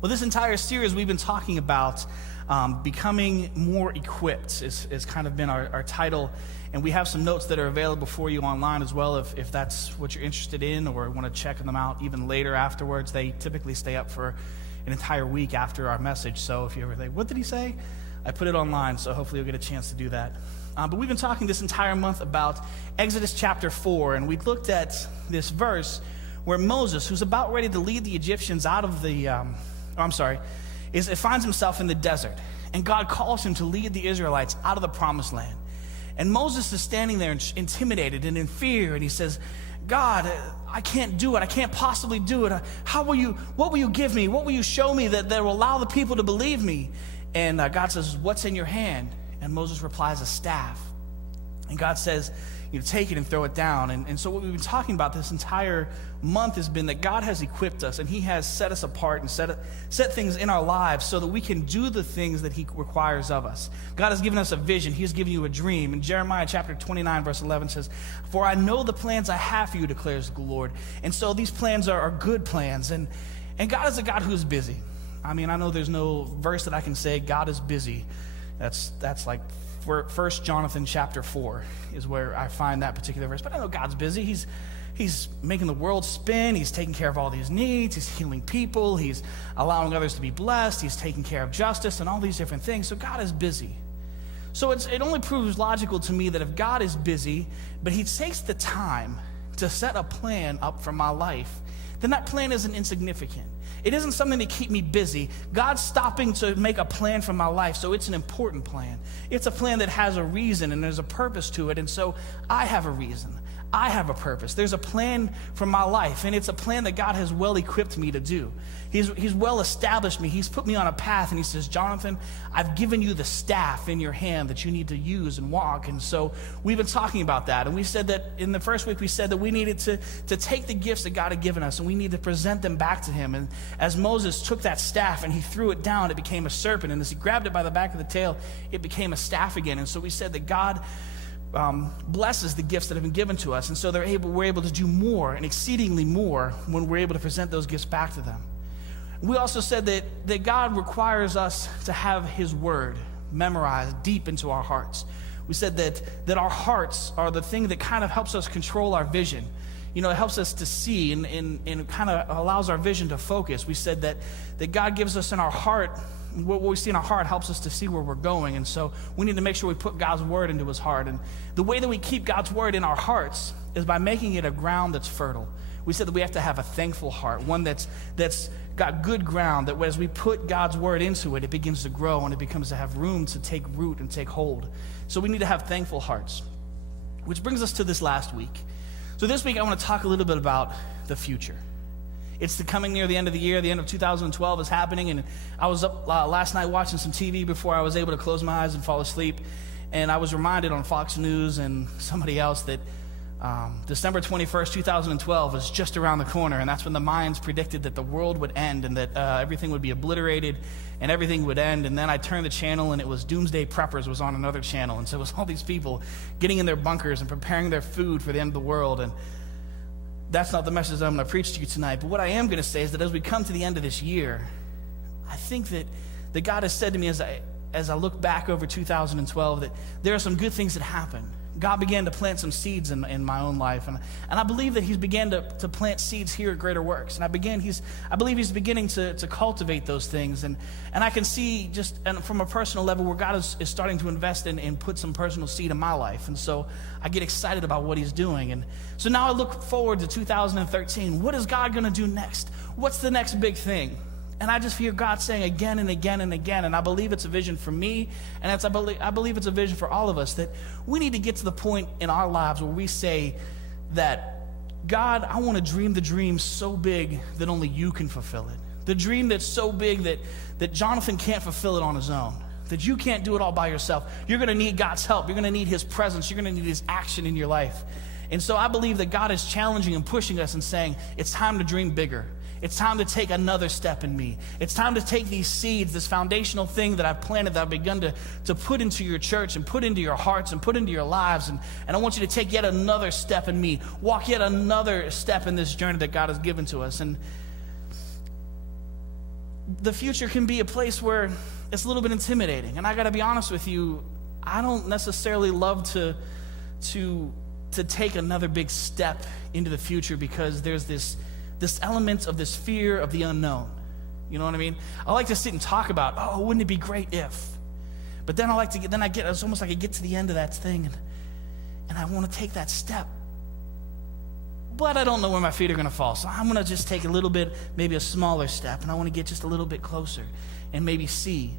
Well, this entire series we've been talking about becoming more equipped is kind of been our title, and we have some notes that are available for you online as well if that's what you're interested in or want to check them out even later afterwards. They typically stay up for an entire week after our message, so if you ever think, what did he say? I put it online, so hopefully you'll get a chance to do that. But we've been talking this entire month about Exodus chapter 4, and we looked at this verse where Moses, who's about ready to lead the Egyptians out of finds himself in the desert, and God calls him to lead the Israelites out of the promised land. And Moses is standing there intimidated and in fear, and he says, God, I can't do it. I can't possibly do it. What will you give me? What will you show me that will allow the people to believe me? And God says, what's in your hand? And Moses replies, a staff. And God says, take it and throw it down. And so what we've been talking about this entire month has been that God has equipped us, and he has set us apart and set things in our lives so that we can do the things that he requires of us. God has given us a vision. He has given you a dream. And Jeremiah chapter 29 verse 11 says, for I know the plans I have for you, declares the Lord. And so these plans are good plans. And God is a God who is busy. I mean, I know there's no verse that I can say God is busy. That's like First Jonathan chapter 4 is where I find that particular verse. But I know God's busy. He's making the world spin. He's taking care of all these needs. He's healing people. He's allowing others to be blessed. He's taking care of justice and all these different things. So God is busy. So it only proves logical to me that if God is busy, but he takes the time to set a plan up for my life, then that plan isn't insignificant. It isn't something to keep me busy. God's stopping to make a plan for my life, so it's an important plan. It's a plan that has a reason and there's a purpose to it, and so I have a reason. I have a purpose. There's a plan for my life, and it's a plan that God has well equipped me to do. He's well established me. He's put me on a path, and he says, Jonathan, I've given you the staff in your hand that you need to use and walk. And so we've been talking about that, and we said that in the first week we said that we needed to take the gifts that God had given us, and we need to present them back to him. And as Moses took that staff and he threw it down, it became a serpent, and as he grabbed it by the back of the tail, it became a staff again. And so we said that God blesses the gifts that have been given to us, and so we're able to do more and exceedingly more when we're able to present those gifts back to them. We also said that God requires us to have his word memorized deep into our hearts. We said that our hearts are the thing that kind of helps us control our vision. It helps us to see and kind of allows our vision to focus. We said that God gives us in our heart, what we see in our heart helps us to see where we're going. And so we need to make sure we put God's word into his heart. And the way that we keep God's word in our hearts is by making it a ground that's fertile. We said that we have to have a thankful heart, one that's got good ground, that as we put God's word into it, it begins to grow and it becomes to have room to take root and take hold. So we need to have thankful hearts, which brings us to this last week. So this week I want to talk a little bit about the future. It's coming near the end of the year. The end of 2012 is happening, and I was up last night watching some TV before I was able to close my eyes and fall asleep, and I was reminded on Fox News and somebody else that December 21st, 2012 is just around the corner, and that's when the Mayans predicted that the world would end and that everything would be obliterated and everything would end. And then I turned the channel, and it was Doomsday Preppers was on another channel, and so it was all these people getting in their bunkers and preparing their food for the end of the world. And that's not the message that I'm going to preach to you tonight. But what I am going to say is that as we come to the end of this year, I think that God has said to me as I look back over 2012 that there are some good things that happened. God began to plant some seeds in my own life, and I believe that he's began to plant seeds here at Greater Works, and I believe he's beginning to cultivate those things, and I can see and from a personal level where God is starting to invest in and put some personal seed in my life, and so I get excited about what he's doing. And so now I look forward to 2013. What is God going to do next? What's the next big thing? And I just hear God saying again and again and again, and I believe it's a vision for me, and I believe it's a vision for all of us, that we need to get to the point in our lives where we say that, God, I want to dream the dream so big that only you can fulfill it. The dream that's so big that Jonathan can't fulfill it on his own, that you can't do it all by yourself. You're going to need God's help. You're going to need his presence. You're going to need his action in your life. And so I believe that God is challenging and pushing us and saying, it's time to dream bigger. It's time to take another step in me. It's time to take these seeds, this foundational thing that I've planted, that I've begun to put into your church and put into your hearts and put into your lives. And I want you to take yet another step in me. Walk yet another step in this journey that God has given to us. And the future can be a place where it's a little bit intimidating. And I got to be honest with you, I don't necessarily love to take another big step into the future because there's this element of this fear of the unknown. You know what I mean? I like to sit and talk about, oh, wouldn't it be great if? But then it's almost like I get to the end of that thing and I want to take that step. But I don't know where my feet are going to fall. So I'm going to just take a little bit, maybe a smaller step, and I want to get just a little bit closer and maybe see.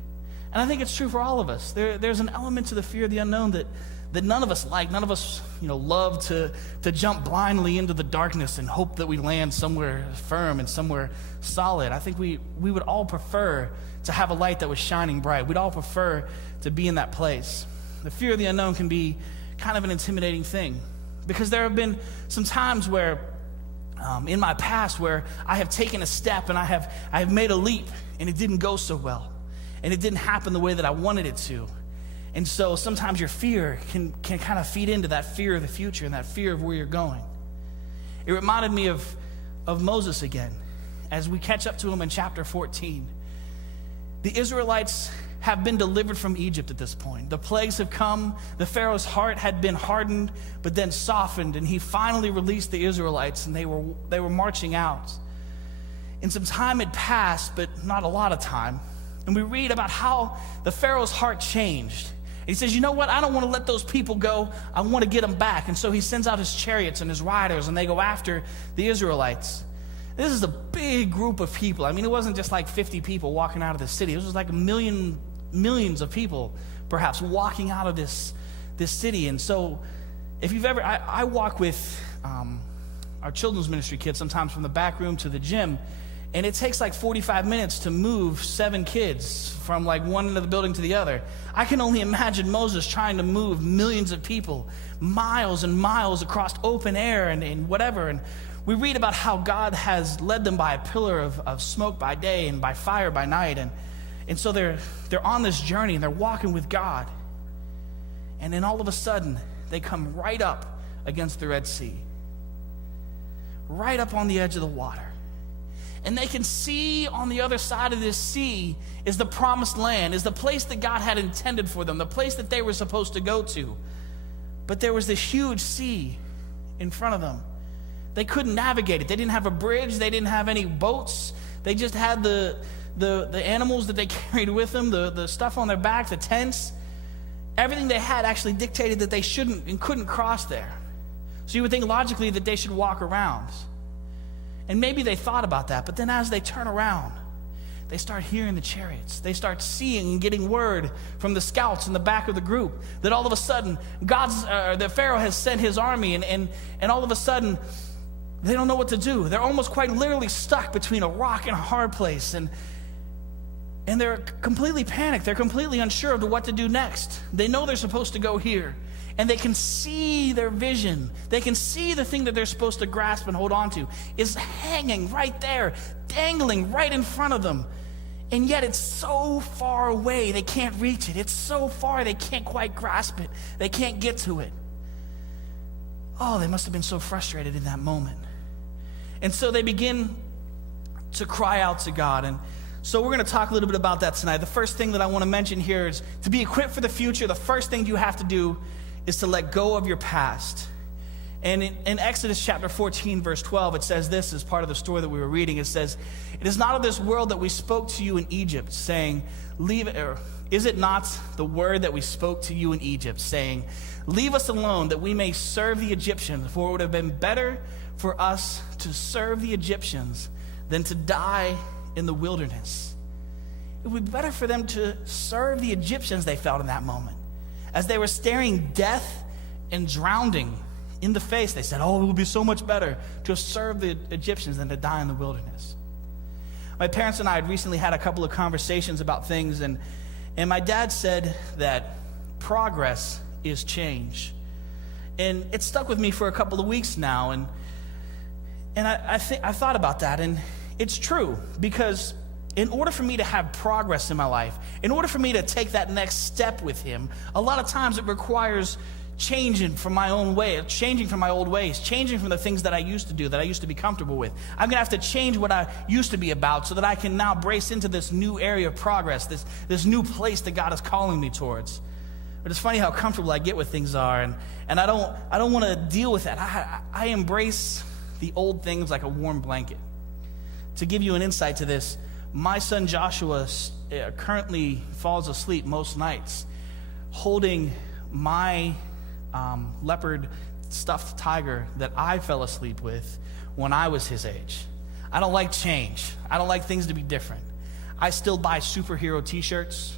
And I think it's true for all of us. There's an element to the fear of the unknown that none of us like. None of us, love to jump blindly into the darkness and hope that we land somewhere firm and somewhere solid. I think we would all prefer to have a light that was shining bright. We'd all prefer to be in that place. The fear of the unknown can be kind of an intimidating thing because there have been some times where in my past where I have taken a step and I have made a leap and it didn't go so well and it didn't happen the way that I wanted it to. And so sometimes your fear can kind of feed into that fear of the future and that fear of where you're going. It reminded me of Moses again as we catch up to him in chapter 14. The Israelites have been delivered from Egypt at this point. The plagues have come. The Pharaoh's heart had been hardened, but then softened, and he finally released the Israelites, and they were marching out. And some time had passed, but not a lot of time. And we read about how the Pharaoh's heart changed. He says, you know what? I don't want to let those people go. I want to get them back. And so he sends out his chariots and his riders, and they go after the Israelites. This is a big group of people. I mean, it wasn't just like 50 people walking out of the city. It was like millions of people, perhaps, walking out of this city. And so if you've ever, I walk with our children's ministry kids sometimes from the back room to the gym, and it takes like 45 minutes to move 7 kids from like one end of the building to the other. I can only imagine Moses trying to move millions of people miles and miles across open air and whatever. And we read about how God has led them by a pillar of smoke by day and by fire by night. And so they're on this journey and they're walking with God. And then all of a sudden, they come right up against the Red Sea. Right up on the edge of the water. And they can see on the other side of this sea is the promised land, is the place that God had intended for them, the place that they were supposed to go to. But there was this huge sea in front of them. They couldn't navigate it. They didn't have a bridge. They didn't have any boats. They just had the animals that they carried with them, the stuff on their back, the tents. Everything they had actually dictated that they shouldn't and couldn't cross there. So you would think logically that they should walk around. And maybe they thought about that, but then as they turn around, they start hearing the chariots. They start seeing and getting word from the scouts in the back of the group that all of a sudden the Pharaoh has sent his army, and all of a sudden they don't know what to do. They're almost quite literally stuck between a rock and a hard place, and they're completely panicked. They're completely unsure of what to do next. They know they're supposed to go here, and they can see their vision. They can see the thing that they're supposed to grasp and hold on to is hanging right there, dangling right in front of them. And yet it's so far away, they can't reach it. It's so far, they can't quite grasp it. They can't get to it. Oh, they must have been so frustrated in that moment. And so they begin to cry out to God. And so we're going to talk a little bit about that tonight. The first thing that I want to mention here is to be equipped for the future, the first thing you have to do is to let go of your past. And in Exodus chapter 14, verse 12, it says this as part of the story that we were reading. It says, "It is not of this world that we spoke to you in Egypt, saying, leave it, or is it not the word that we spoke to you in Egypt, saying, leave us alone that we may serve the Egyptians, for it would have been better for us to serve the Egyptians than to die in the wilderness." It would be better for them to serve the Egyptians, they felt in that moment. As they were staring death and drowning in the face, they said, oh, it would be so much better to have served the Egyptians than to die in the wilderness. My parents and I had recently had a couple of conversations about things, and my dad said that progress is change. And it stuck with me for a couple of weeks now, and I thought about that, and it's true, because in order for me to have progress in my life, in order for me to take that next step with him, a lot of times it requires changing from my own way, changing from my old ways, changing from the things that I used to do, that I used to be comfortable with. I'm going to have to change what I used to be about so that I can now brace into this new area of progress, this new place that God is calling me towards. But it's funny how comfortable I get with things are, and I don't want to deal with that. I embrace the old things like a warm blanket. To give you an insight to this, my son Joshua currently falls asleep most nights holding my leopard stuffed tiger that I fell asleep with when I was his age. I don't like change. I don't like things to be different. I still buy superhero t-shirts.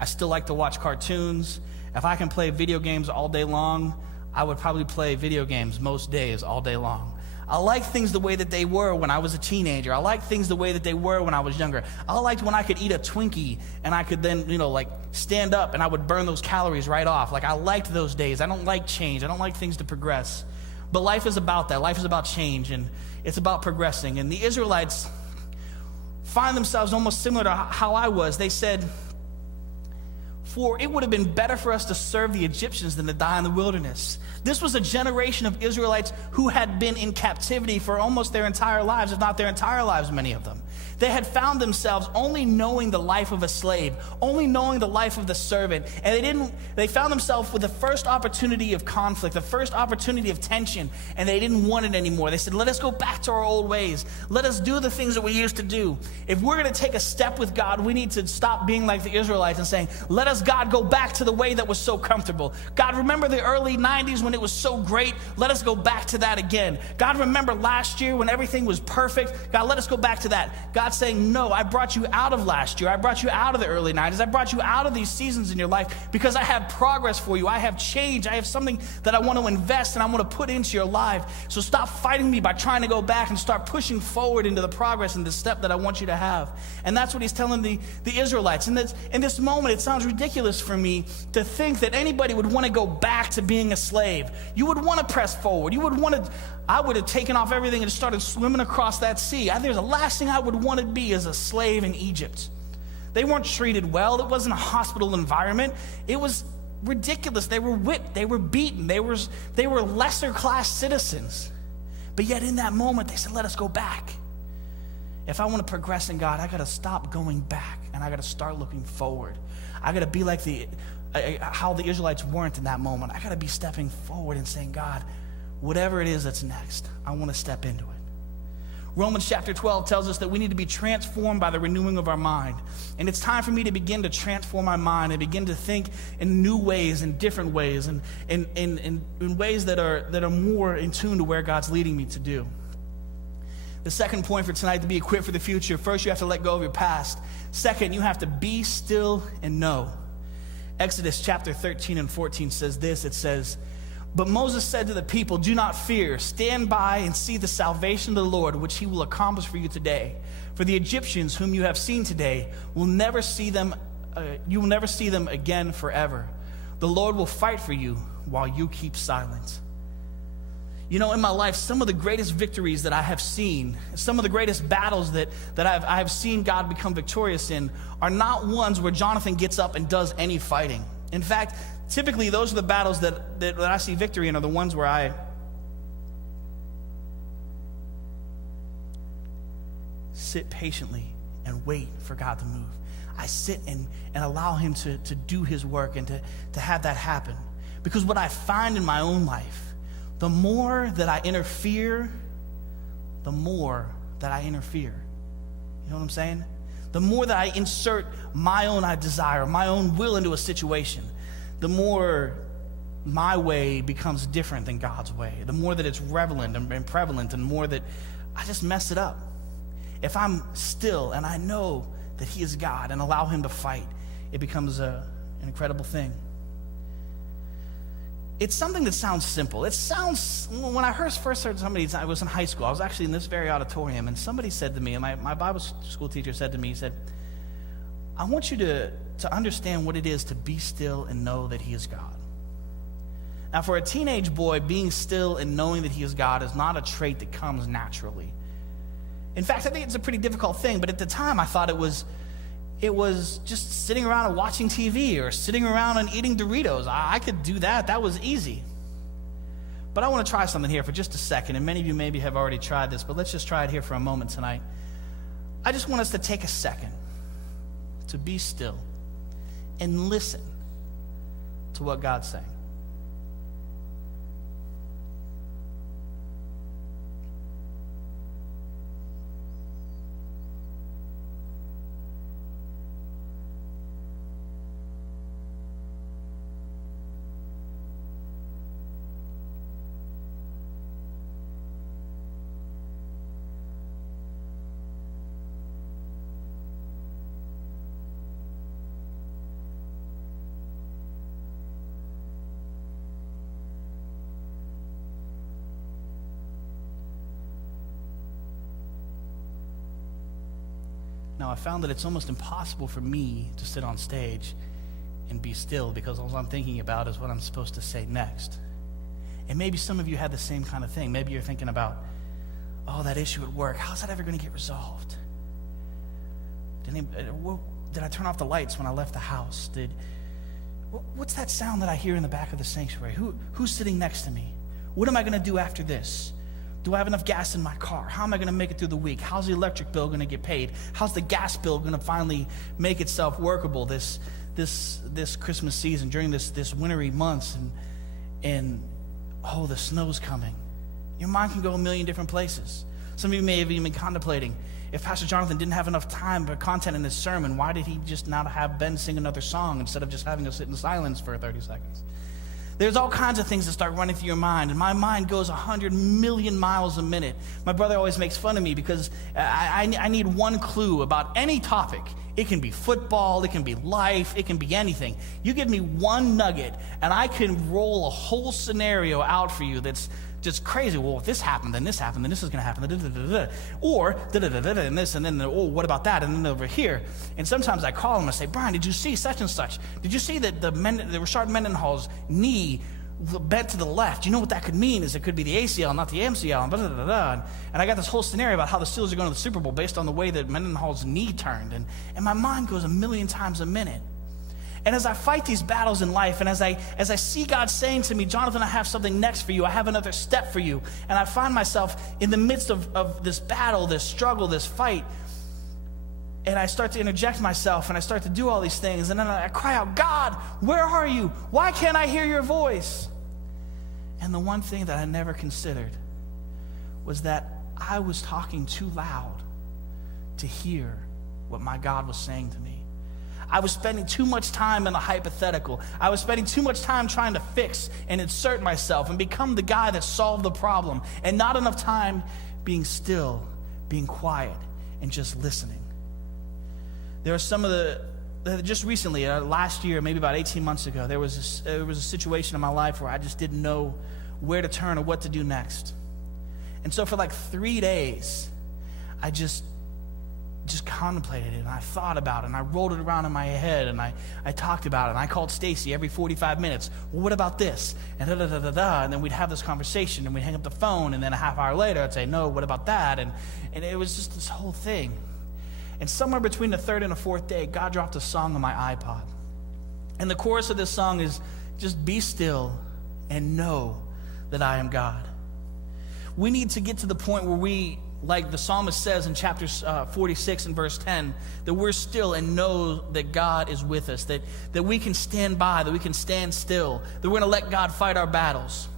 I still like to watch cartoons. If I can play video games all day long, I would probably play video games most days all day long. I like things the way that they were when I was a teenager. I like things the way that they were when I was younger. I liked when I could eat a Twinkie and I could then, stand up and I would burn those calories right off. I liked those days. I don't like change. I don't like things to progress. But life is about that. Life is about change, and it's about progressing. And the Israelites find themselves almost similar to how I was. They said, "For it would have been better for us to serve the Egyptians than to die in the wilderness." This was a generation of Israelites who had been in captivity for almost their entire lives, if not their entire lives, many of them. They had found themselves only knowing the life of a slave, only knowing the life of the servant, and they found themselves with the first opportunity of conflict, the first opportunity of tension, and they didn't want it anymore. They said, let us go back to our old ways. Let us do the things that we used to do. If we're going to take a step with God, we need to stop being like the Israelites and saying, let us, God, go back to the way that was so comfortable. God, remember the early 90s when it was so great? Let us go back to that again. God, remember last year when everything was perfect? God, let us go back to that. God saying, no, I brought you out of last year. I brought you out of the early 90s. I brought you out of these seasons in your life because I have progress for you. I have change. I have something that I want to invest and I want to put into your life. So stop fighting me by trying to go back and start pushing forward into the progress and the step that I want you to have. And that's what he's telling the Israelites. And in this moment, it sounds ridiculous for me to think that anybody would want to go back to being a slave. You would want to press forward. I would have taken off everything and started swimming across that sea. There's the last thing I would want to be as a slave in Egypt. They weren't treated well. It wasn't a hospital environment. It was ridiculous. They were whipped. They were beaten. They were lesser class citizens. But yet in that moment, they said, let us go back. If I want to progress in God, I got to stop going back and I got to start looking forward. I got to be like how the Israelites weren't in that moment. I got to be stepping forward and saying, God, whatever it is that's next, I want to step into it. Romans chapter 12 tells us that we need to be transformed by the renewing of our mind. And it's time for me to begin to transform my mind and begin to think in new ways, in different ways, and in ways that are more in tune to where God's leading me to do. The second point for tonight, to be equipped for the future: first, you have to let go of your past. Second, you have to be still and know. Exodus chapter 13 and 14 says this. It says, but Moses said to the people, do not fear. Stand by and see the salvation of the Lord, which he will accomplish for you today. For the Egyptians whom you have seen today will never see them. You will never see them again forever. The Lord will fight for you while you keep silent. You know, in my life, some of the greatest victories that I have seen, some of the greatest battles that I have seen God become victorious in are not ones where Jonathan gets up and does any fighting. In fact, typically those are the battles that I see victory in are the ones where I sit patiently and wait for God to move. I sit and allow him to do his work and to have that happen. Because what I find in my own life, the more that I interfere, the more that I interfere. You know what I'm saying? The more that I insert my own desire, my own will into a situation, the more my way becomes different than God's way. The more that it's relevant and prevalent, and more that I just mess it up. If I'm still and I know that he is God and allow him to fight, it becomes an incredible thing. It's something that sounds simple. When I first heard somebody, I was in high school. I was actually in this very auditorium, and somebody said to me, and my Bible school teacher said to me, he said, I want you to understand what it is to be still and know that he is God. Now, for a teenage boy, being still and knowing that he is God is not a trait that comes naturally. In fact, I think it's a pretty difficult thing, but at the time I thought it was it was just sitting around and watching TV or sitting around and eating Doritos. I could do that. That was easy. But I want to try something here for just a second, and many of you maybe have already tried this, but let's just try it here for a moment tonight. I just want us to take a second to be still and listen to what God's saying. Now, I found that it's almost impossible for me to sit on stage and be still because all I'm thinking about is what I'm supposed to say next. And maybe some of you had the same kind of thing. Maybe you're thinking about, oh, that issue at work, how's that ever going to get resolved? Did I turn off the lights when I left the house? What's that sound that I hear in the back of the sanctuary? Who's sitting next to me? What am I going to do after this? Do I have enough gas in my car? How am I going to make it through the week? How's the electric bill going to get paid? How's the gas bill going to finally make itself workable this Christmas season, during this wintry months, and oh, the snow's coming. Your mind can go a million different places. Some of you may have even been contemplating, if Pastor Jonathan didn't have enough time or content in his sermon, why did he just not have Ben sing another song instead of just having us sit in silence for 30 seconds? There's all kinds of things that start running through your mind, and my mind goes 100 million miles a minute. My brother always makes fun of me because I need one clue about any topic. It can be football, it can be life, it can be anything. You give me one nugget, and I can roll a whole scenario out for you that's just crazy. Well, if this happened, then this happened, then this is going to happen, or and this, and then, oh, what about that, and then over here. And sometimes I call him and say, Brian, did you see such and such? Did you see that the Rashard Mendenhall's knee bent to the left? You know what that could mean is it could be the ACL, not the MCL, and I got this whole scenario about how the Steelers are going to the Super Bowl based on the way that Mendenhall's knee turned, and my mind goes a million times a minute. And as I fight these battles in life, and as I see God saying to me, Jonathan, I have something next for you. I have another step for you. And I find myself in the midst of this battle, this struggle, this fight. And I start to interject myself, and I start to do all these things. And then I cry out, God, where are you? Why can't I hear your voice? And the one thing that I never considered was that I was talking too loud to hear what my God was saying to me. I was spending too much time in the hypothetical. I was spending too much time trying to fix and insert myself and become the guy that solved the problem, and not enough time being still, being quiet, and just listening. There are some of just recently, last year, maybe about 18 months ago, there was a situation in my life where I just didn't know where to turn or what to do next. And so for like 3 days, I just contemplated it, and I thought about it, and I rolled it around in my head, and I talked about it, and I called Stacy every 45 minutes. Well, what about this? And and then we'd have this conversation, and we'd hang up the phone, and then a half hour later, I'd say, no, what about that? And it was just this whole thing. And somewhere between the third and the fourth day, God dropped a song on my iPod. And the chorus of this song is, just be still and know that I am God. We need to get to the point where we, like the psalmist says in chapter 46 and verse 10, that we're still and know that God is with us, that we can stand by, that we can stand still, that we're going to let God fight our battles.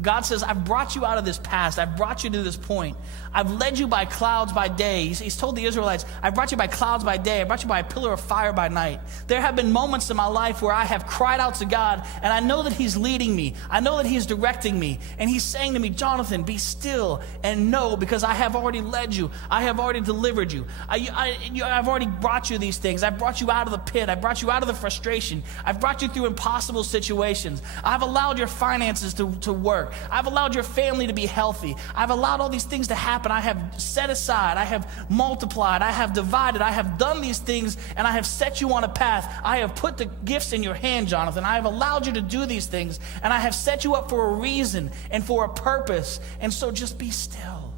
God says, I've brought you out of this past. I've brought you to this point. I've led you by clouds by day. He's told the Israelites, I brought you by clouds by day. I brought you by a pillar of fire by night. There have been moments in my life where I have cried out to God, and I know that He's leading me. I know that He's directing me. And He's saying to me, Jonathan, be still and know, because I have already led you. I have already delivered you. I've already brought you these things. I've brought you out of the pit. I've brought you out of the frustration. I've brought you through impossible situations. I've allowed your finances to work. I've allowed your family to be healthy. I've allowed all these things to happen. I have set aside. I have multiplied. I have divided. I have done these things, and I have set you on a path. I have put the gifts in your hand, Jonathan. I have allowed you to do these things, and I have set you up for a reason and for a purpose. And so just be still.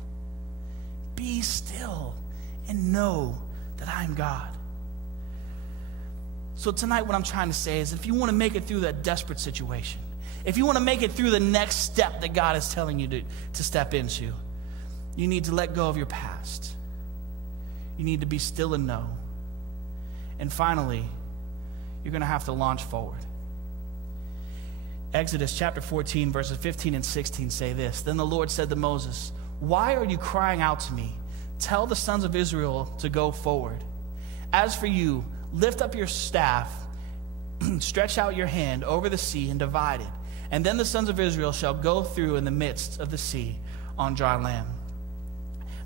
Be still and know that I am God. So tonight what I'm trying to say is if you want to make it through that desperate situation, if you want to make it through the next step that God is telling you to step into, you need to let go of your past. You need to be still and know. And finally, you're going to have to launch forward. Exodus chapter 14, verses 15 and 16 say this. Then the Lord said to Moses, "Why are you crying out to me? Tell the sons of Israel to go forward. As for you, lift up your staff, stretch out your hand over the sea and divide it. And then the sons of Israel shall go through in the midst of the sea on dry land."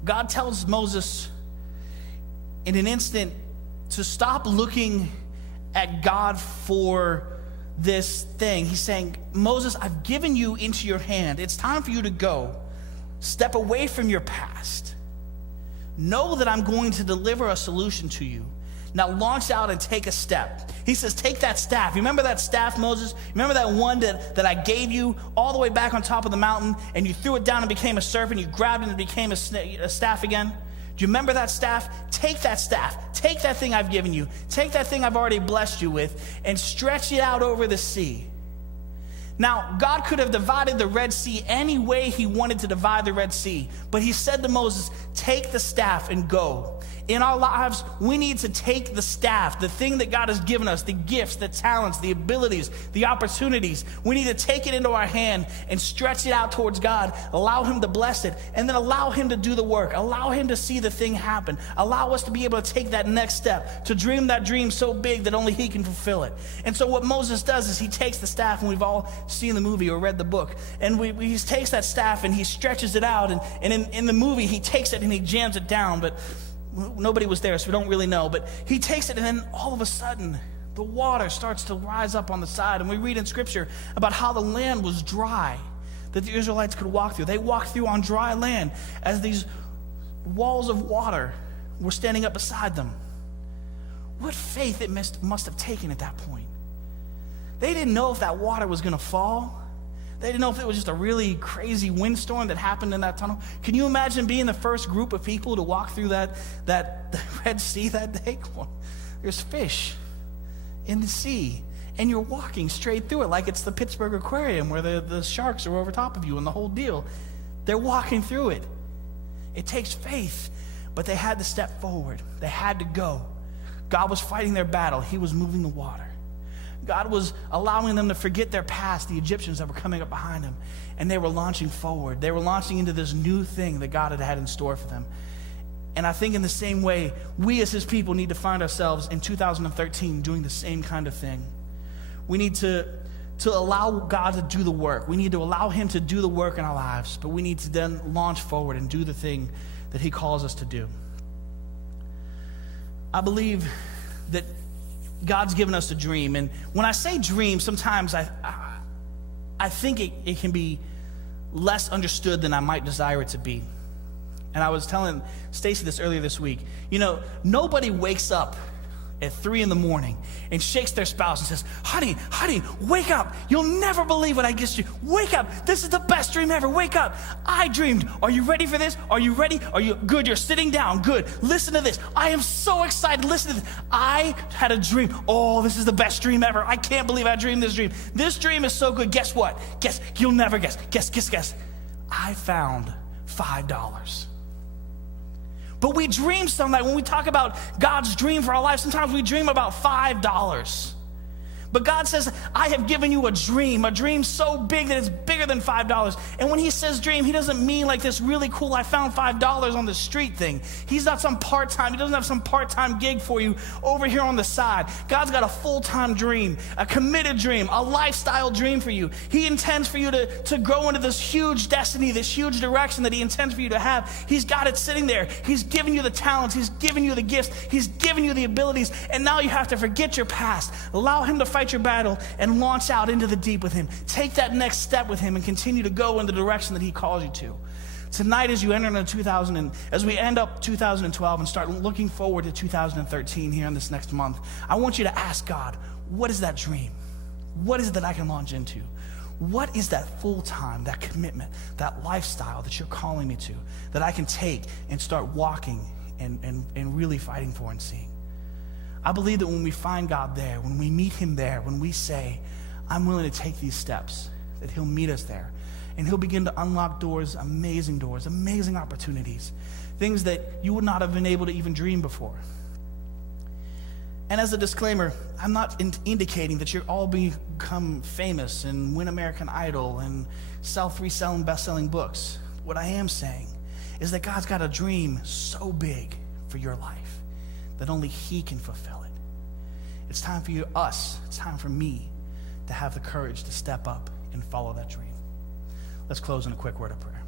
God tells Moses in an instant to stop looking at God for this thing. He's saying, Moses, I've given you into your hand. It's time for you to go. Step away from your past. Know that I'm going to deliver a solution to you. Now launch out and take a step. He says, take that staff. You remember that staff, Moses? Remember that one that I gave you all the way back on top of the mountain, and you threw it down and became a serpent, you grabbed it and it became a staff again? Do you remember that staff? Take that staff. Take that thing I've given you. Take that thing I've already blessed you with and stretch it out over the sea. Now, God could have divided the Red Sea any way he wanted to divide the Red Sea, but he said to Moses, take the staff and go. In our lives, we need to take the staff, the thing that God has given us, the gifts, the talents, the abilities, the opportunities. We need to take it into our hand and stretch it out towards God, allow him to bless it, and then allow him to do the work, allow him to see the thing happen, allow us to be able to take that next step, to dream that dream so big that only he can fulfill it. And so what Moses does is he takes the staff, and we've all seen the movie or read the book, and he takes that staff and he stretches it out, and in the movie he takes it and he jams it down, but nobody was there, so we don't really know. But he takes it, and then all of a sudden, the water starts to rise up on the side. And we read in Scripture about how the land was dry, that the Israelites could walk through. They walked through on dry land as these walls of water were standing up beside them. What faith it must have taken at that point. They didn't know if that water was going to fall. They didn't know if it was just a really crazy windstorm that happened in that tunnel. Can you imagine being the first group of people to walk through that Red Sea that day? There's fish in the sea, and you're walking straight through it like it's the Pittsburgh Aquarium where the sharks are over top of you and the whole deal. They're walking through it. It takes faith, but they had to step forward. They had to go. God was fighting their battle. He was moving the water. God was allowing them to forget their past, the Egyptians that were coming up behind them, and they were launching forward. They were launching into this new thing that God had in store for them. And I think in the same way, we as his people need to find ourselves in 2013 doing the same kind of thing. We need to allow God to do the work. We need to allow him to do the work in our lives, but we need to then launch forward and do the thing that he calls us to do. I believe that God's given us a dream, and when I say dream, sometimes I think it can be less understood than I might desire it to be. And I was telling Stacy this earlier this week. You know, nobody wakes up at 3 a.m. and shakes their spouse and says, honey, wake up. You'll never believe what I just dreamed. Wake up. This is the best dream ever. Wake up. I dreamed. Are you ready for this? Are you ready? Are you good? You're sitting down. Good. Listen to this. I am so excited. Listen to this. I had a dream. Oh, this is the best dream ever. I can't believe I dreamed this dream. This dream is so good. Guess what? Guess. You'll never guess. Guess. I found $5. But we dream sometimes, when we talk about God's dream for our life, sometimes we dream about $5. But God says, I have given you a dream so big that it's bigger than $5. And when he says dream, he doesn't mean like this really cool, I found $5 on the street thing. He's not some part-time, he doesn't have some part-time gig for you over here on the side. God's got a full-time dream, a committed dream, a lifestyle dream for you. He intends for you to grow into this huge destiny, this huge direction that he intends for you to have. He's got it sitting there. He's given you the talents, he's given you the gifts, he's given you the abilities, and now you have to forget your past. Allow him to fight your battle and launch out into the deep with him. Take that next step with him and continue to go in the direction that he calls you to. Tonight, as you enter into as we end up 2012 and start looking forward to 2013 here in this next month, I want you to ask God, what is that dream? What is it that I can launch into? What is that full-time, that commitment, that lifestyle that you're calling me to, that I can take and start walking and really fighting for and seeing? I believe that when we find God there, when we meet him there, when we say, I'm willing to take these steps, that he'll meet us there. And he'll begin to unlock doors, amazing opportunities, things that you would not have been able to even dream before. And as a disclaimer, I'm not indicating that you'll all become famous and win American Idol and sell 3 best-selling books. What I am saying is that God's got a dream so big for your life that only he can fulfill it. It's time for it's time for me to have the courage to step up and follow that dream. Let's close in a quick word of prayer.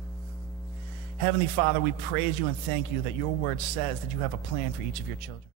Heavenly Father, we praise you and thank you that your word says that you have a plan for each of your children.